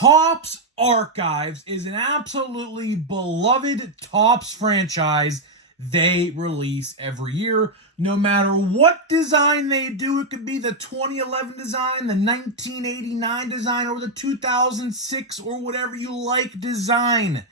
Topps Archives is an absolutely beloved Topps franchise they release every year. No matter what design they do, it could be the 2011 design, the 1989 design, or the 2006 or whatever you like design.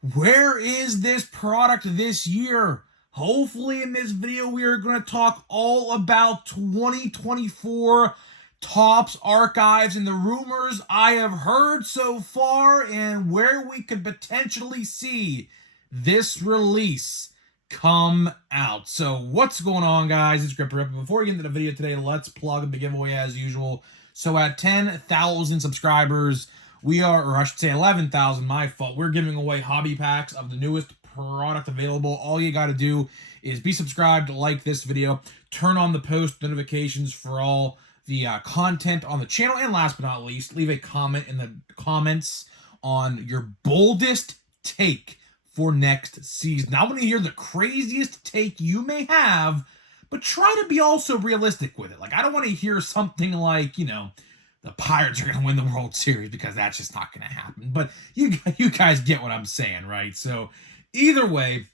Where is this product this year? Hopefully in this video we are going to talk all about 2024 Topps Archives and the rumors I have heard so far and where we could potentially see this release come out. So what's going on, guys? It's Gripper. Before we get into the video today, let's plug the giveaway as usual. So at 10,000 subscribers, we are, or I should say 11,000, my fault, we're giving away hobby packs of the newest product available. All you got to do is be subscribed, like this video, turn on the post notifications for all the content on the channel, and last but not least, leave a comment in the comments on your boldest take for next season. I want to hear the craziest take you may have, but try to be also realistic with it. Like, I don't want to hear something like, you know, the Pirates are going to win the World Series, because that's just not going to happen. But you guys get what I'm saying, right? So either way,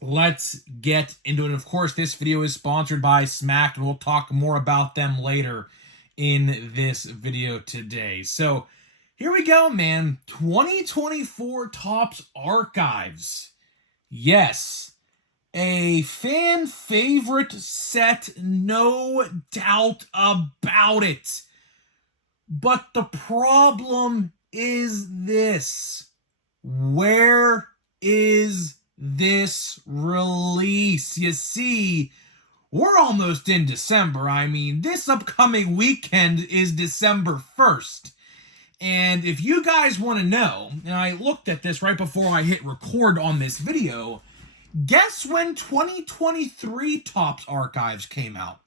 let's get into it. Of course, this video is sponsored by Smack, and we'll talk more about them later in this video today. So here we go, man. 2024 Topps Archives. Yes, a fan favorite set, no doubt about it. But the problem is this. Where is this release? You see, we're almost in December. I mean, this upcoming weekend is December 1st. And if you guys want to know, and I looked at this right before I hit record on this video, guess when 2023 Topps Archives came out?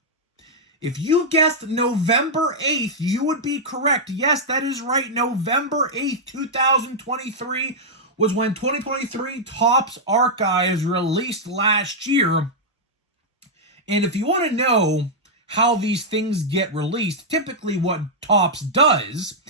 If you guessed November 8th, you would be correct. Yes, that is right. November 8th, 2023 was when 2023 Topps Archives released last year. And if you want to know how these things get released, typically what Topps does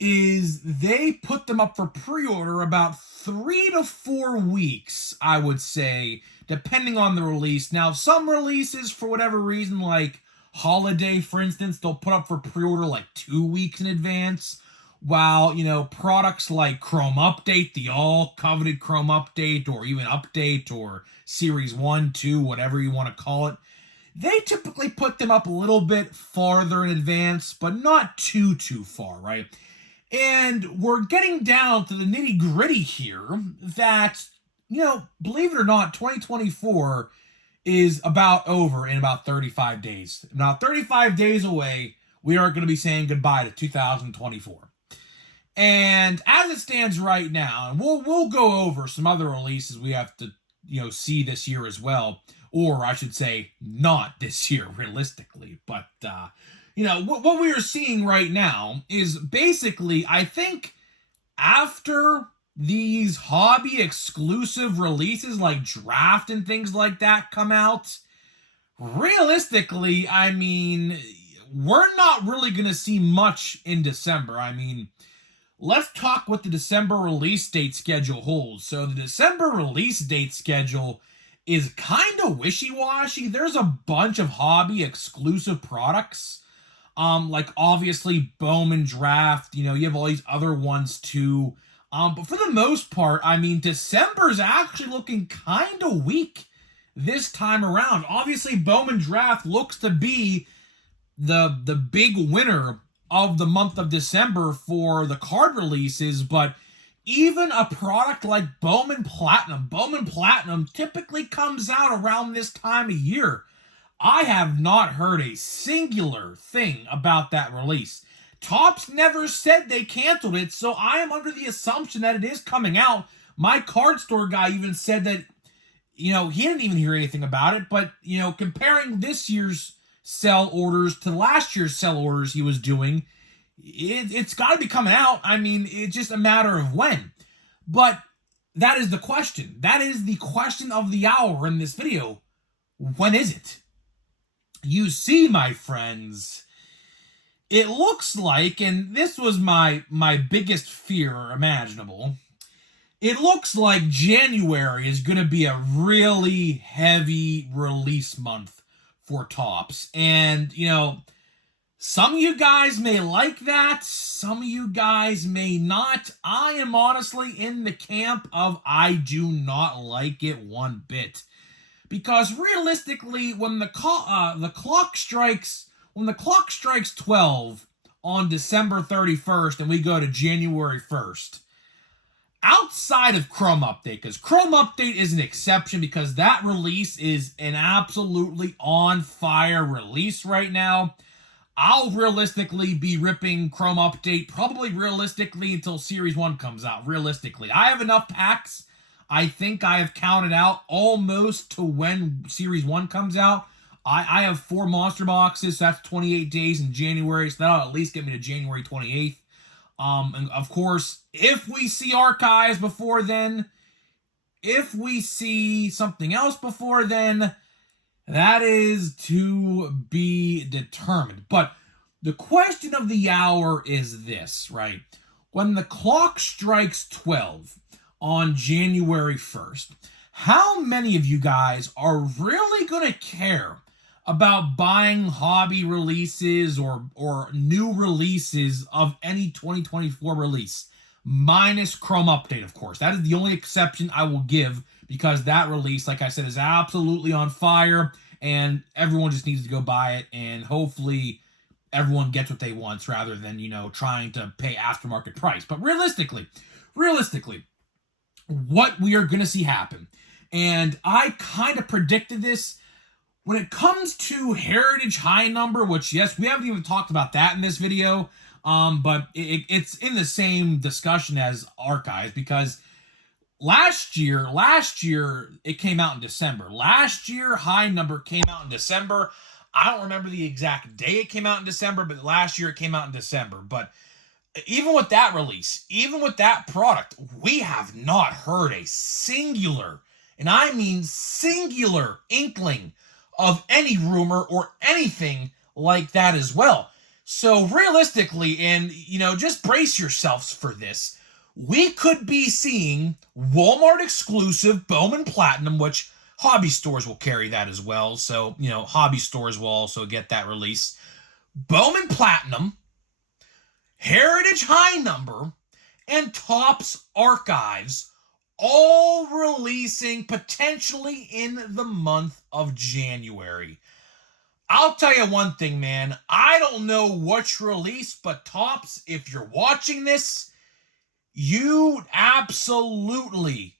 is they put them up for pre-order about 3 to 4 weeks, I would say, depending on the release. Now, some releases, for whatever reason, like Holiday, for instance, they'll put up for pre-order like 2 weeks in advance, while, you know, products like Chrome Update, the all-coveted Chrome Update, or even Update, or Series 1, 2, whatever you want to call it, they typically put them up a little bit farther in advance, but not too far, right? And we're getting down to the nitty-gritty here that, you know, believe it or not, 2024 is about over in about 35 days. Now, 35 days away, we are going to be saying goodbye to 2024. And as it stands right now, and we'll go over some other releases we have to, you know, see this year as well, or I should say not this year realistically, but you know, what we are seeing right now is basically, I think, after these hobby exclusive releases like draft and things like that come out, realistically, I mean, we're not really going to see much in December. I mean, let's talk what the December release date schedule holds. So the December release date schedule is kind of wishy-washy. There's a bunch of hobby exclusive products. Like obviously Bowman Draft, you know, you have all these other ones too. But for the most part, I mean, December's actually looking kind of weak this time around. Obviously, Bowman Draft looks to be the big winner of the month of December for the card releases, but even a product like Bowman Platinum typically comes out around this time of year. I have not heard a singular thing about that release. Topps never said they canceled it, so I am under the assumption that it is coming out. My card store guy even said that, you know, he didn't even hear anything about it, but, you know, comparing this year's sell orders to last year's sell orders he was doing, it's got to be coming out. I mean, it's just a matter of when. But that is the question. That is the question of the hour in this video. When is it? You see, my friends, it looks like, and this was my biggest fear imaginable, it looks like January is going to be a really heavy release month for Topps. And, some of you guys may like that. Some of you guys may not. I am honestly in the camp of I do not like it one bit. Because realistically, when the clock strikes 12 on December 31st and we go to January 1st, outside of Chrome Update, because Chrome Update is an exception because that release is an absolutely on fire release right now, I'll realistically be ripping Chrome Update probably realistically until Series 1 comes out. Realistically, I have enough packs. I think I have counted out almost to when Series 1 comes out. I have 4 monster boxes, so that's 28 days in January, so that'll at least get me to January 28th. And of course, if we see archives before then, if we see something else before then, that is to be determined. But the question of the hour is this, right? When the clock strikes 12 on January 1st, how many of you guys are really going to care about buying hobby releases or new releases of any 2024 release? Minus Chrome Update, of course. That is the only exception I will give because that release, like I said, is absolutely on fire and everyone just needs to go buy it and hopefully everyone gets what they want rather than, trying to pay aftermarket price. But realistically, what we are going to see happen, and I kind of predicted this, when it comes to Heritage High Number, which, yes, we haven't even talked about that in this video, but it's in the same discussion as Archives, because last year, it came out in December. Last year, High Number came out in December. I don't remember the exact day it came out in December, but last year it came out in December. But even with that release, even with that product, we have not heard a singular, and I mean singular, inkling of any rumor or anything like that as well. So realistically, and just brace yourselves for this, we could be seeing Walmart exclusive Bowman Platinum, which hobby stores will carry that as well. So, hobby stores will also get that release. Bowman Platinum, Heritage High Number, and Topps Archives all releasing potentially in the month of January. I'll tell you one thing, man. I don't know which release, but Topps, if you're watching this, you absolutely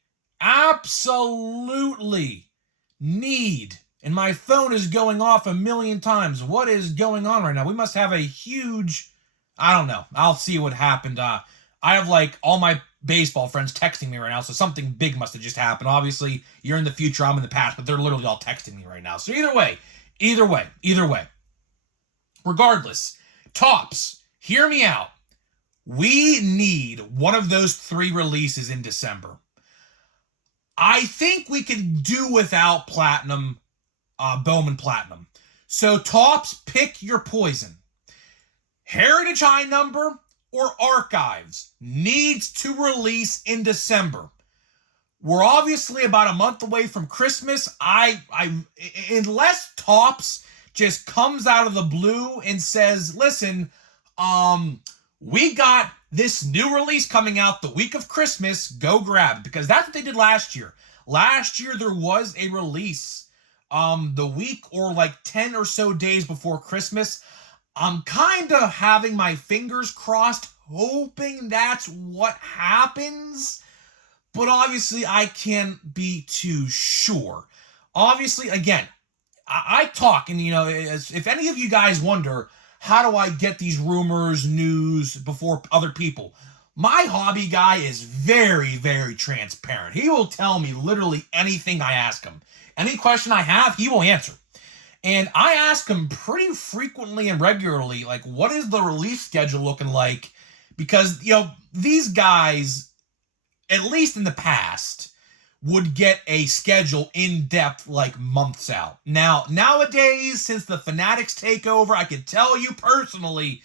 need, and my phone is going off a million times. What is going on right now? We must have a huge, I don't know. I'll see what happened. I have all my baseball friends texting me right now, so something big must have just happened. Obviously, you're in the future, I'm in the past, but they're literally all texting me right now. So either way. Regardless, Topps, hear me out. We need one of those 3 releases in December. I think we could do without Platinum, Bowman Platinum. So Topps, pick your poison. Heritage High Number or Archives needs to release in December. We're obviously about a month away from Christmas. Unless Topps just comes out of the blue and says, listen, we got this new release coming out the week of Christmas, go grab it. Because that's what they did last year. Last year, there was a release the week or 10 or so days before Christmas. I'm kind of having my fingers crossed, hoping that's what happens. But obviously, I can't be too sure. Obviously, again, I talk, and if any of you guys wonder, how do I get these rumors, news before other people? My hobby guy is very, very transparent. He will tell me literally anything I ask him. Any question I have, he will answer. And I ask him pretty frequently and regularly, what is the release schedule looking like? Because, these guys, at least in the past, would get a schedule in depth months out. Now, nowadays, since the Fanatics takeover, I can tell you personally,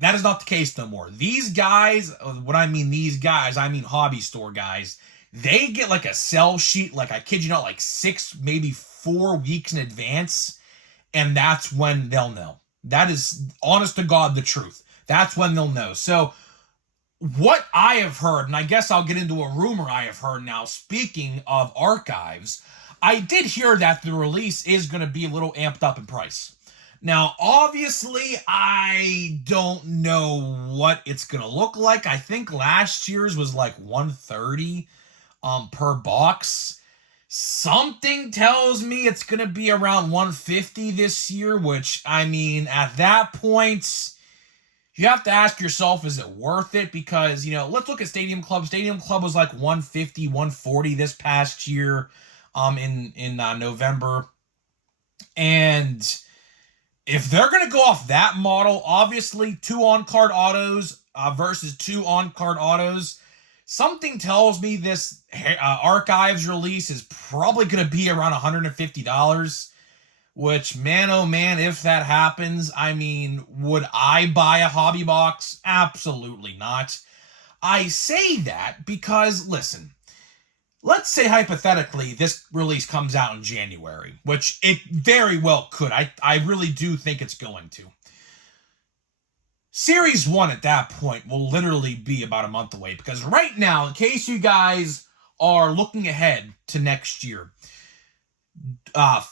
That is not the case no more. These guys, when I mean these guys, I mean hobby store guys, they get like a sell sheet, like I kid you not, like 6, maybe 4 weeks in advance, and that's when they'll know. That is honest to God the truth. That's when they'll know. So what I have heard, and I guess I'll get into a rumor I have heard now, speaking of archives, I did hear that the release is going to be a little amped up in price. Now, obviously, I don't know what it's going to look like. I think last year's was like 130 per box. Something tells me it's going to be around 150 this year, which, I mean, at that point, you have to ask yourself, is it worth it? Because, let's look at Stadium Club. Stadium Club was like 150, 140 this past year in November. And if they're going to go off that model, obviously 2 on-card autos versus 2 on-card autos, something tells me this Archives release is probably going to be around $150, which, man, oh man, if that happens, I mean, would I buy a hobby box? Absolutely not. I say that because, listen, let's say hypothetically this release comes out in January, which it very well could. I really do think it's going to. Series 1 at that point will literally be about a month away, because right now, in case you guys are looking ahead to next year,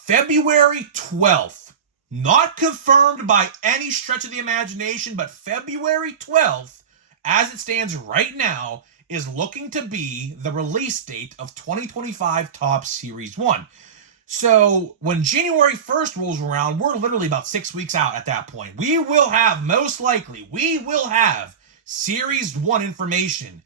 February 12th, not confirmed by any stretch of the imagination, but February 12th, as it stands right now, is looking to be the release date of 2025 Topps Series 1. So when January 1st rolls around, we're literally about 6 weeks out at that point. We will have Series 1 information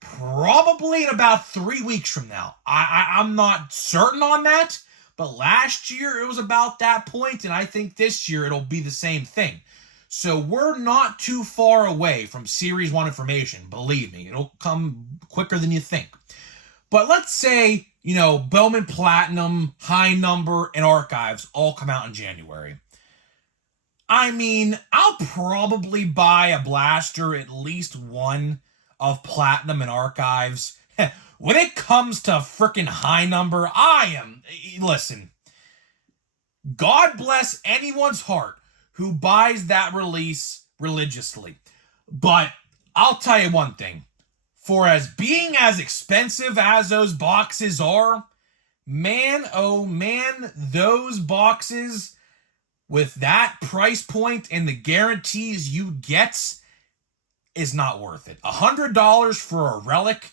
probably in about 3 weeks from now. I'm not certain on that, but last year it was about that point, and I think this year it'll be the same thing. So we're not too far away from Series 1 information. Believe me, it'll come quicker than you think. But let's say, Bowman Platinum, High Number, and Archives all come out in January. I mean, I'll probably buy a blaster, at least one of Platinum and Archives. When it comes to frickin' High Number, listen, God bless anyone's heart who buys that release religiously. But I'll tell you one thing. For being as expensive as those boxes are, man, oh man, those boxes with that price point and the guarantees you get is not worth it. $100 for a relic.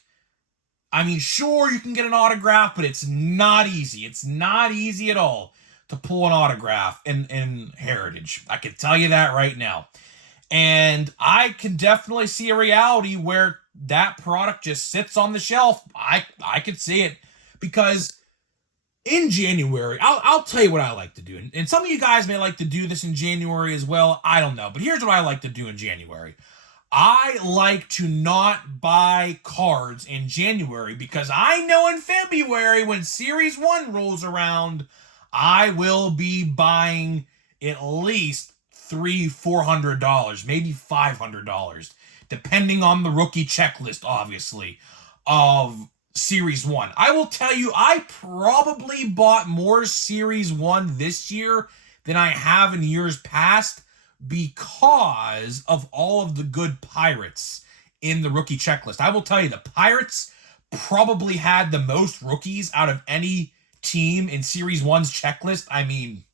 I mean, sure, you can get an autograph, but it's not easy. It's not easy at all to pull an autograph in Heritage. I can tell you that right now. And I can definitely see a reality where that product just sits on the shelf. I could see it, because in January, I'll tell you what I like to do. And some of you guys may like to do this in January as well. I don't know. But here's what I like to do in January. I like to not buy cards in January, because I know in February, when Series 1 rolls around, I will be buying at least $300-400, maybe $500, depending on the rookie checklist, obviously, of Series 1. I will tell you, I probably bought more Series 1 this year than I have in years past, because of all of the good Pirates in the rookie checklist. I will tell you, the Pirates probably had the most rookies out of any team in Series 1's checklist. I mean,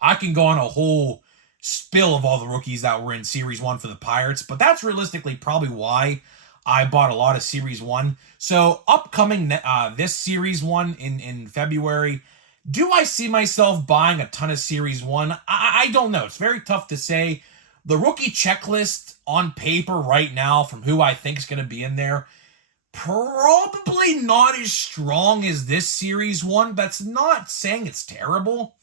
I can go on a whole spill of all the rookies that were in Series 1 for the Pirates, but that's realistically probably why I bought a lot of Series 1. So upcoming this Series 1 in February, do I see myself buying a ton of Series 1? I don't know. It's very tough to say. The rookie checklist on paper right now, from who I think is going to be in there, probably not as strong as this Series 1. That's not saying it's terrible.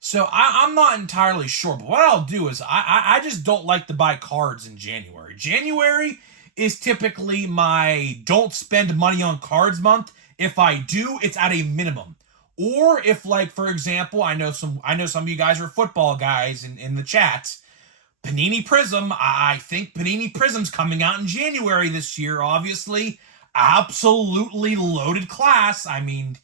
So I'm not entirely sure. But what I'll do is I just don't like to buy cards in January. January is typically my don't spend money on cards month. If I do, it's at a minimum. Or if, like, for example, I know some of you guys are football guys in the chat. Panini Prism. I think Panini Prism's coming out in January this year, obviously. Absolutely loaded class. I mean,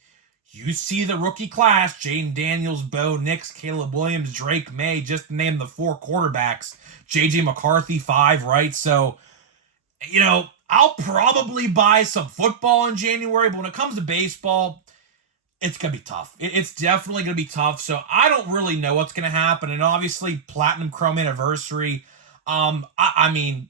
you see the rookie class, Jaden Daniels, Bo Nix, Caleb Williams, Drake May, just to name the 4 quarterbacks. J.J. McCarthy, 5, right? So, I'll probably buy some football in January, but when it comes to baseball, it's going to be tough. It's definitely going to be tough. So I don't really know what's going to happen. And obviously, Platinum Chrome Anniversary. I mean,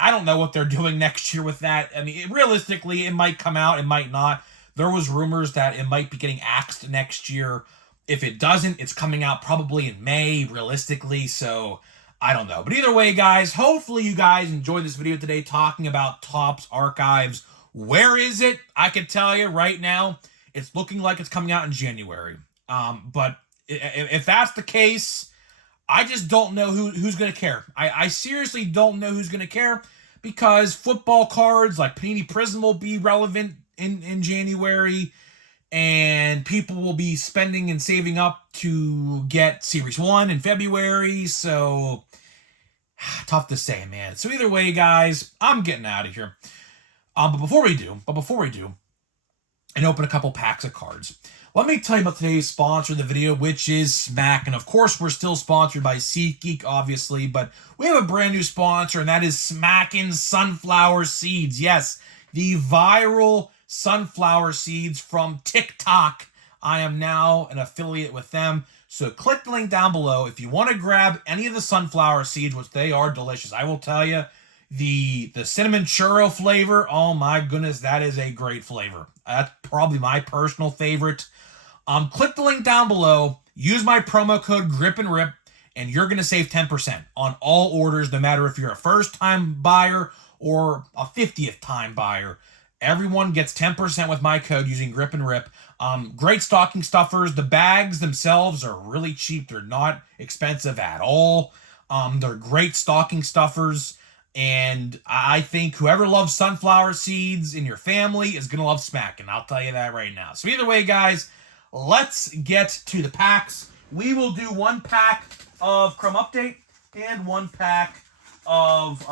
I don't know what they're doing next year with that. I mean, realistically, it might come out, it might not. There was rumors that it might be getting axed next year. If it doesn't, it's coming out probably in May, realistically. So I don't know. But either way, guys, hopefully you guys enjoyed this video today talking about Topps Archives. Where is it? I can tell you right now, it's looking like it's coming out in January. But if that's the case, I just don't know who's going to care. I seriously don't know who's going to care, because football cards like Panini Prism will be relevant in January, and people will be spending and saving up to get Series 1 in February. So tough to say, man. So either way, guys, I'm getting out of here. But before we do, and open a couple packs of cards, let me tell you about today's sponsor of the video, which is Smack. And of course, we're still sponsored by SeatGeek, obviously, but we have a brand new sponsor, and that is Smackin' Sunflower Seeds. Yes, the viral sunflower seeds from TikTok. I am now an affiliate with them. So click the link down below if you want to grab any of the sunflower seeds, which they are delicious. I will tell you, the cinnamon churro flavor, oh my goodness, that is a great flavor. That's probably my personal favorite. Click the link down below, use my promo code GRIPANDRIP, and you're going to save 10% on all orders, no matter if you're a first-time buyer or a 50th time buyer. Everyone gets 10% with my code using Grip and Rip. Great stocking stuffers. The bags themselves are really cheap. They're not expensive at all. They're great stocking stuffers. And I think whoever loves sunflower seeds in your family is going to love Smack. And I'll tell you that right now. So either way, guys, let's get to the packs. We will do one pack of Chrome Update and one pack of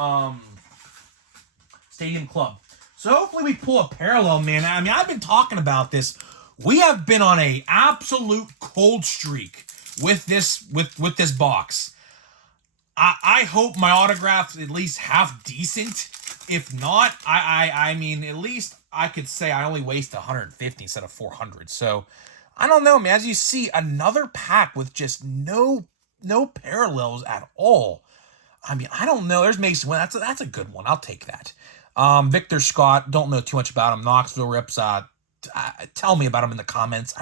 Stadium Club. So hopefully we pull a parallel, man. I mean, I've been talking about this. We have been on a absolute cold streak with this box. I hope my autograph's at least half decent. If not, I mean, at least I could say I only waste 150 instead of 400. So I don't know, man. As you see, another pack with just no parallels at all. I mean, I don't know. There's Mason Wynn. That's a good one. I'll take that. Victor Scott, don't know too much about him. Knoxville Rips, tell me about him in the comments.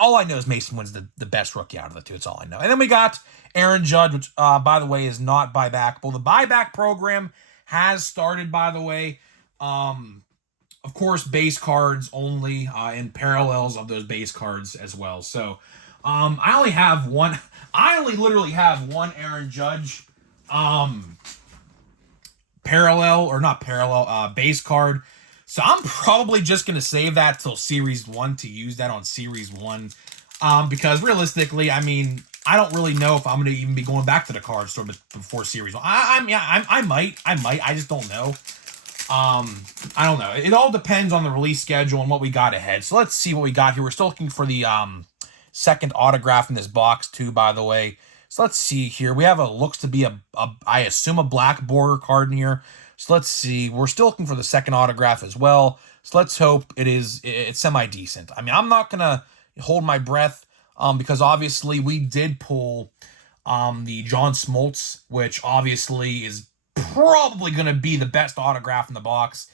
All I know is Mason Wynn's the best rookie out of the two. It's all I know. And then we got Aaron Judge, which, by the way, is not buybackable. The buyback program has started, by the way. Of course, base cards only, and parallels of those base cards as well. So, I only literally have one Aaron Judge, base card. So I'm probably just going to save that till Series 1 to use that on Series 1. Because realistically, I mean, I don't really know if I'm going to even be going back to the card store before Series 1. I might. I just don't know. I don't know. It all depends on the release schedule and what we got ahead. So let's see what we got here. We're still looking for the second autograph in this box too, by the way. So let's see here. We have looks to be I assume a black border card in here. So let's see. We're still looking for the second autograph as well. So let's hope it's semi-decent. I mean, I'm not going to hold my breath because obviously we did pull the John Smoltz, which obviously is probably going to be the best autograph in the box.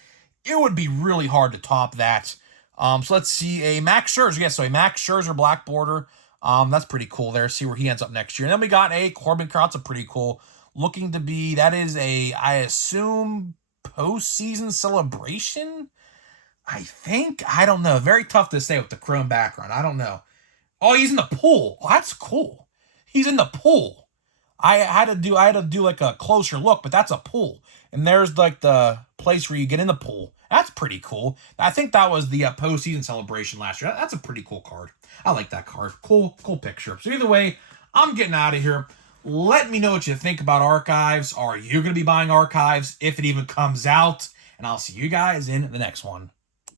It would be really hard to top that. So let's see. A Max Scherzer. Yes, so a Max Scherzer black border. That's pretty cool there. See where he ends up next year. And then we got a Corbin Carroll. That's a pretty cool. Looking to be, that is I assume, postseason celebration? I think? I don't know. Very tough to say with the chrome background. I don't know. Oh, he's in the pool. Oh, that's cool. He's in the pool. I had to do like a closer look, but that's a pool. And there's like the place where you get in the pool. That's pretty cool. I think that was the postseason celebration last year. That's a pretty cool card. I like that card. Cool picture. So either way, I'm getting out of here. Let me know what you think about Archives. Are you going to be buying Archives if it even comes out? And I'll see you guys in the next one.